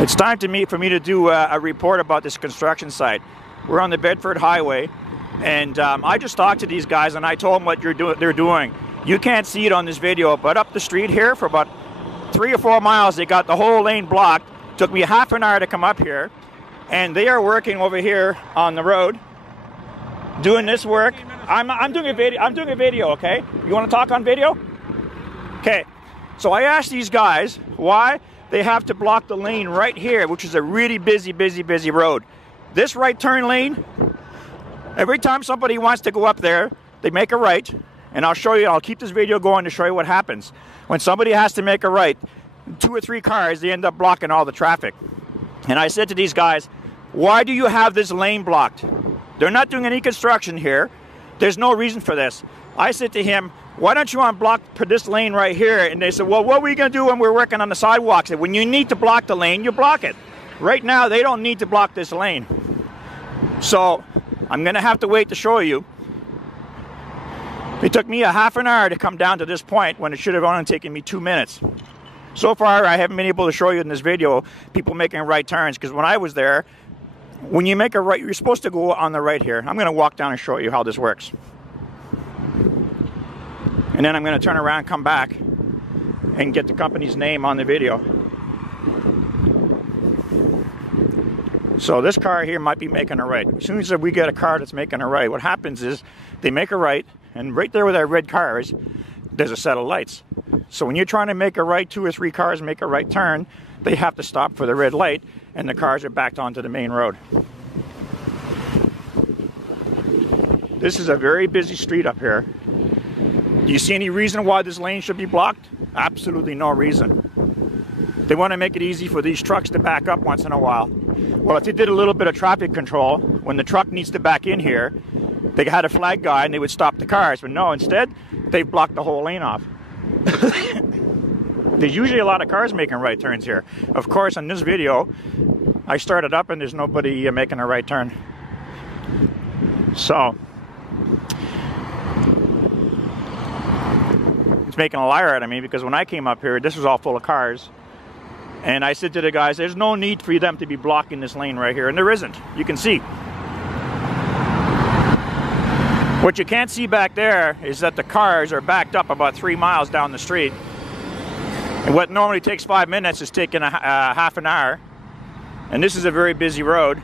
It's time for me to do a report about this construction site. We're on the Bedford highway, and I just talked to these guys and I told them what they're doing. You can't see it on this video, but up the street here for about 3 or 4 miles, they got the whole lane blocked. Took me half an hour to come up here, and they are working over here on the road, doing this work. I'm doing a video. I'm doing a video. Okay, you want to talk on video? Okay. So I asked these guys why they have to block the lane right here, which is a really busy road. This right turn lane, every time somebody wants to go up there, they make a right, and I'll show you, I'll keep this video going to show you what happens. When somebody has to make a right, 2 or 3 cars, they end up blocking all the traffic. And I said to these guys, why do you have this lane blocked? They're not doing any construction here. There's no reason for this. I said to him, why don't you unblock this lane right here? And they said, well, what are we going to do when we're working on the sidewalks? When you need to block the lane, you block it. Right now, they don't need to block this lane. So I'm going to have to wait to show you. It took me a half an hour to come down to this point when it should have only taken me 2 minutes. So far, I haven't been able to show you in this video people making right turns, because when I was there, when you make a right, you're supposed to go on the right here. I'm going to walk down and show you how this works. And then I'm going to turn around and come back and get the company's name on the video. So this car here might be making a right. As soon as we get a car that's making a right, what happens is they make a right, and right there where that red car is, there's a set of lights. So when you're trying to make a right, 2 or 3 cars make a right turn, they have to stop for the red light, and the cars are backed onto the main road. This is a very busy street up here. Do you see any reason why this lane should be blocked? Absolutely no reason. They want to make it easy for these trucks to back up once in a while. Well, if they did a little bit of traffic control, when the truck needs to back in here, they had a flag guy and they would stop the cars. But no, instead, they've blocked the whole lane off. There's usually a lot of cars making right turns here. Of course, in this video, I started up and there's nobody making a right turn. So it's making a liar out of me, because when I came up here, this was all full of cars. And I said to the guys, there's no need for them to be blocking this lane right here. And there isn't. You can see. What you can't see back there is that the cars are backed up about 3 miles down the street. And what normally takes 5 minutes is taking a half an hour. And this is a very busy road.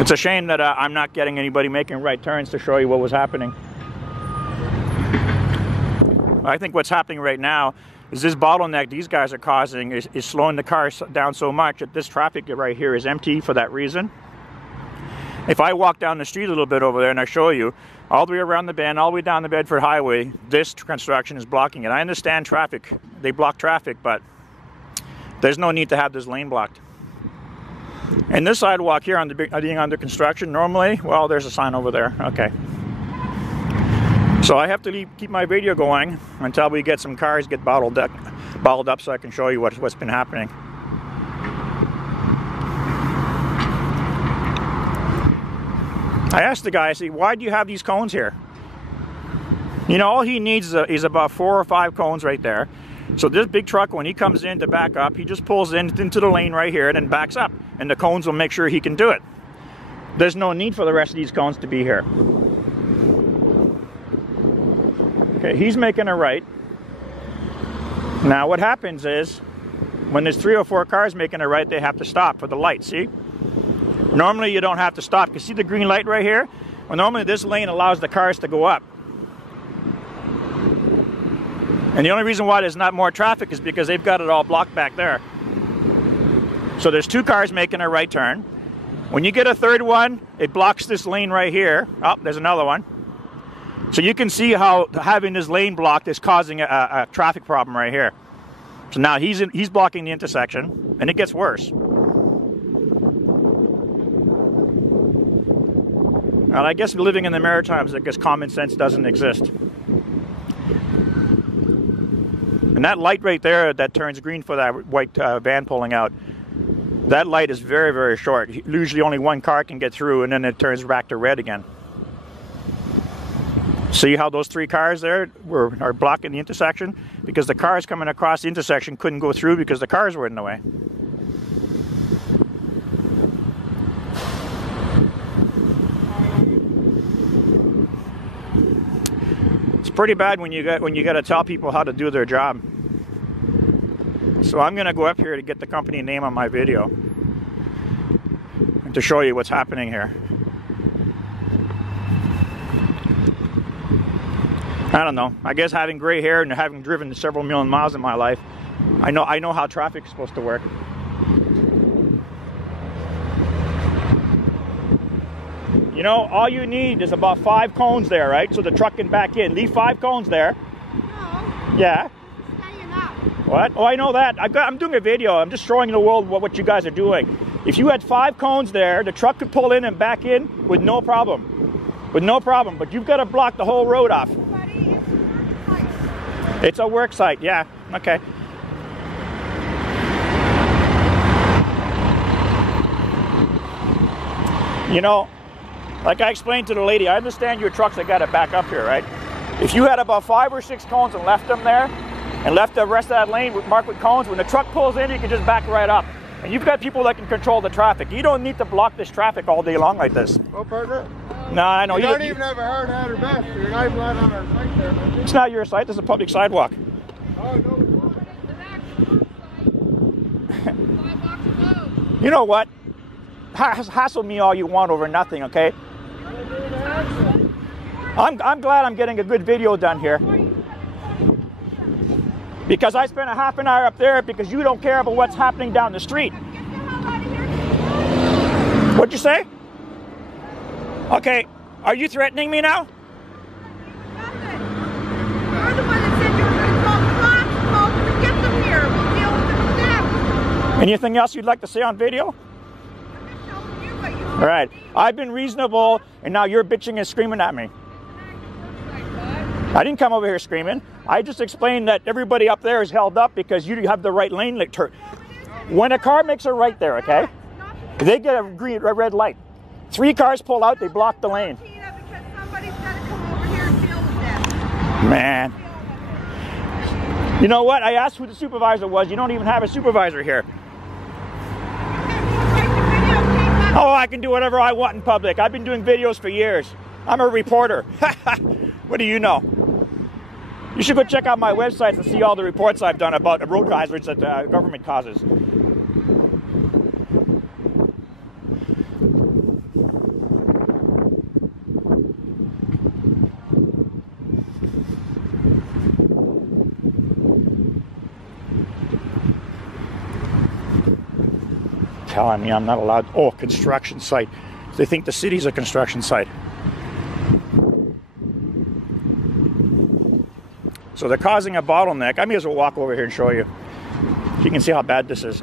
It's a shame that I'm not getting anybody making right turns to show you what was happening. I think what's happening right now is this bottleneck these guys are causing is slowing the cars down so much that this traffic right here is empty for that reason. If I walk down the street a little bit over there and I show you, all the way around the bend, all the way down the Bedford highway, this construction is blocking it. I understand traffic, they block traffic, but there's no need to have this lane blocked. And this sidewalk here being under construction, normally, well, there's a sign over there. Okay. So I have to keep my video going until we get some cars get bottled up so I can show you what's been happening. I asked the guy, I said, why do you have these cones here? You know, all he needs is about 4 or 5 cones right there. So this big truck, when he comes in to back up, he just pulls into the lane right here and then backs up. And the cones will make sure he can do it. There's no need for the rest of these cones to be here. Okay, he's making a right. Now what happens is, when there's 3 or 4 cars making a right, they have to stop for the light, see? Normally you don't have to stop. You see the green light right here? Well, normally this lane allows the cars to go up. And the only reason why there's not more traffic is because they've got it all blocked back there. So there's 2 cars making a right turn. When you get a 3rd one, it blocks this lane right here. Oh, there's another one. So you can see how having this lane blocked is causing a traffic problem right here. So now he's blocking the intersection, and it gets worse. Well, I guess living in the Maritimes, I guess common sense doesn't exist. And that light right there that turns green for that white van pulling out, that light is very short. Usually only 1 car can get through, and then it turns back to red again. See how those 3 cars there are blocking the intersection? Because the cars coming across the intersection couldn't go through because the cars were in the way. It's pretty bad when you got to tell people how to do their job. So I'm going to go up here to get the company name on my video and to show you what's happening here. I don't know. I guess having gray hair and having driven several million miles in my life, I know how traffic's supposed to work. You know, all you need is about 5 cones there, right? So the truck can back in. Leave 5 cones there. No. Yeah. It's not enough. What? Oh, I know that. I'm doing a video. I'm just showing the world what you guys are doing. If you had 5 cones there, the truck could pull in and back in with no problem. With no problem. But you've got to block the whole road off. It's a work site, yeah. Okay. You know, like I explained to the lady, I understand your trucks that got to back up here, right? If you had about 5 or 6 cones and left them there, and left the rest of that lane marked with cones, when the truck pulls in, you can just back right up. And you've got people that can control the traffic. You don't need to block this traffic all day long like this. Oh, partner? No, I know. You don't even have a hard hat or vest. You're not even on our site there, man. It's not your site. This is a public sidewalk. Oh, no. You know what? Hassle me all you want over nothing, okay? I'm glad I'm getting a good video done here. Because I spent a half an hour up there because you don't care about what's happening down the street. What'd you say? Okay, are you threatening me now? You're the one that said you were going to call the cops, call them and get them here. We'll deal with them then. Anything else you'd like to say on video? I'm just telling you what you All right, I've been reasonable and now you're bitching and screaming at me. I didn't come over here screaming. I just explained that everybody up there is held up because you have the right lane. When a car makes a right there, okay, they get a red light. 3 cars pull out, they block the lane. Because somebody's got to come over here and deal with that. Man. You know what? I asked who the supervisor was. You don't even have a supervisor here. Oh, I can do whatever I want in public. I've been doing videos for years. I'm a reporter. What do you know? You should go check out my website and see all the reports I've done about road hazards that the government causes. Telling me I'm not allowed. Oh, construction site. They think the city's a construction site. So they're causing a bottleneck. I may as well walk over here and show you. You can see how bad this is.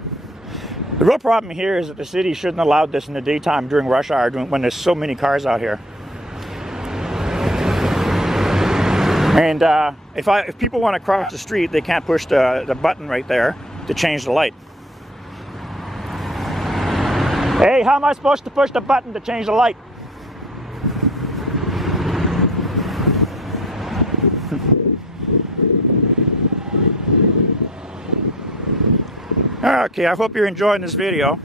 The real problem here is that the city shouldn't allow this in the daytime during rush hour when there's so many cars out here. And if people want to cross the street, they can't push the button right there to change the light. Hey, how am I supposed to push the button to change the light? Okay, I hope you're enjoying this video.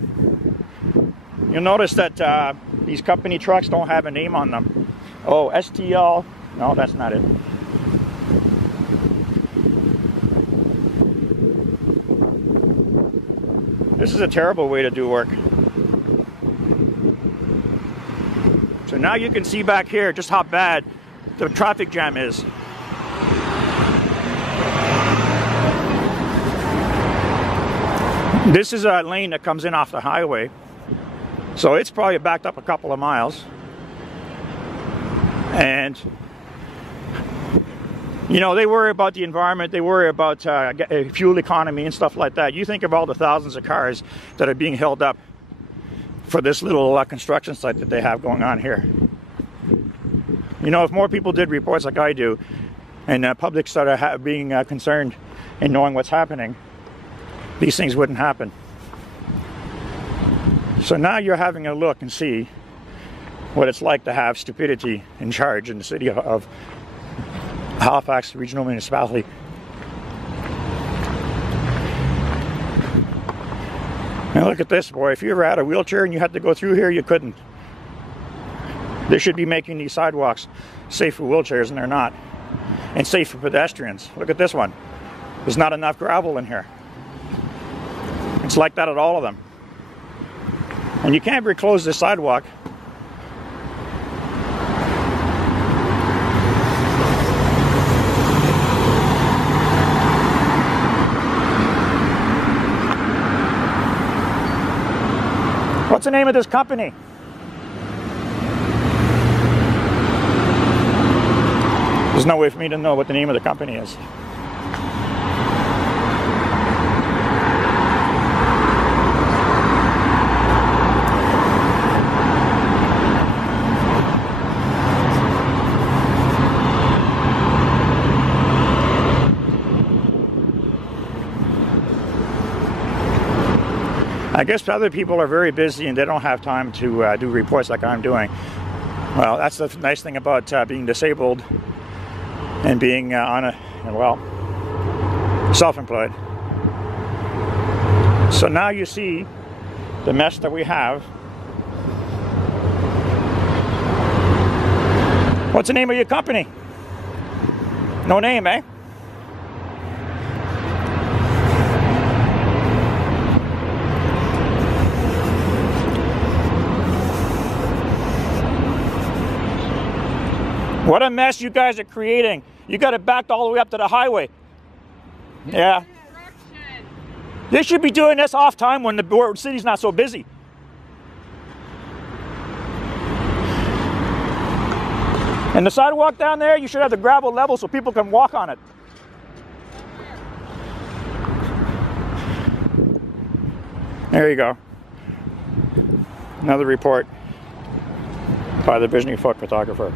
You'll notice that these company trucks don't have a name on them. Oh, STL. No, that's not it. This is a terrible way to do work. So now you can see back here just how bad the traffic jam is. This is a lane that comes in off the highway. So it's probably backed up a couple of miles. And, you know, they worry about the environment, they worry about fuel economy and stuff like that. You think of all the thousands of cars that are being held up for this little construction site that they have going on here. You know, if more people did reports like I do, and the public started being concerned and knowing what's happening, these things wouldn't happen. So now you're having a look and see what it's like to have stupidity in charge in the city of Halifax Regional Municipality. Now look at this, boy. If you ever had a wheelchair and you had to go through here, you couldn't. They should be making these sidewalks safe for wheelchairs, and they're not. And safe for pedestrians. Look at this one. There's not enough gravel in here. It's like that at all of them. And you can't reclose this sidewalk. What's the name of this company? There's no way for me to know what the name of the company is. I guess other people are very busy and they don't have time to do reports like I'm doing. Well, that's the nice thing about being disabled and being self-employed. So now you see the mess that we have. What's the name of your company? No name, eh? What a mess you guys are creating. You got it backed all the way up to the highway. Yeah. They should be doing this off time when the city's not so busy. And the sidewalk down there, you should have the gravel level so people can walk on it. There you go. Another report by the Visionary Folk Photographer.